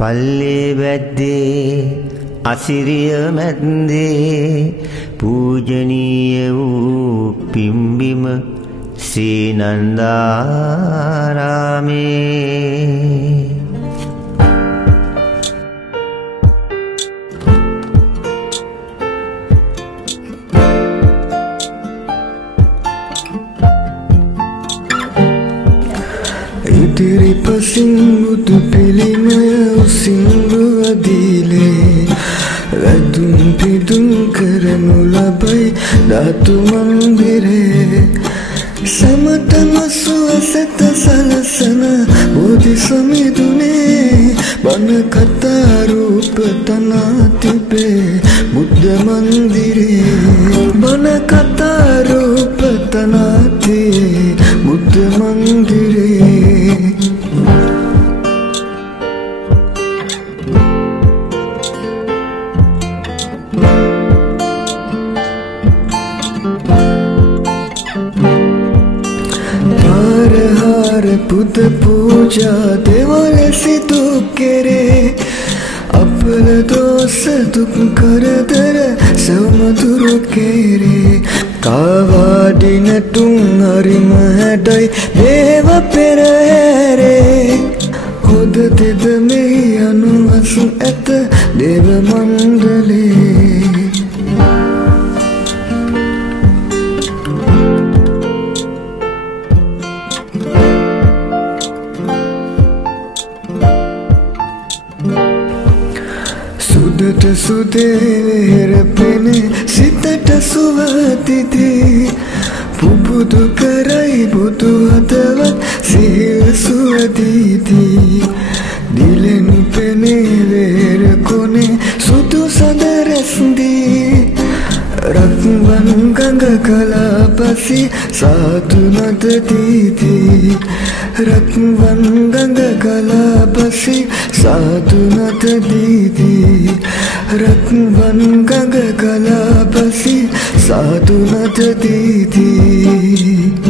පල්ලේ වැද්දේ අසිරිය මැද්දේ පූජනීය වූ පිම්බිම ශ්‍රී නන්දාරාමේ ඉදිරි පසින් බුදු පිළිමය උසින් වදිලේ වැදුම් පිදුම් කරනු ලබයි ධාතු මන්දිරේ සමතම සුවසත සලසන බෝධි සමිඳුනේ බණ කතා රූප තනා තිබේ බුද්ධ මන්දිරේ බණ කතා රූප තනා තිබේ බුද්ධ මන්දිරේ පුද පූජා දෙවල සිදු කෙරේ අපල දෝෂ දුක් කරදර සමතුරු කෙරේ කාවාඩි නැටුම් හරිම හැඩයි දේව පෙරහැරේ හොද තෙද මෙහි අනුවස් ඇත දේව මණ්ඩලේ සුදට සුදේර පෙනේ සිතට සුවතිදී පුබුදු කරයි බුදු හදවත් සිහිල් සුවදීදී දිලෙනු පෙනේ වේර කොනේ සුදු සඳරැස්දී රත්වන් ගඟ කලාපසි සාතු නද දීදී රත්වන් ගඟ කලාපසි සාතු නද දීදී රත්වන් ගඟ කලාපසි සාතු නද දීදී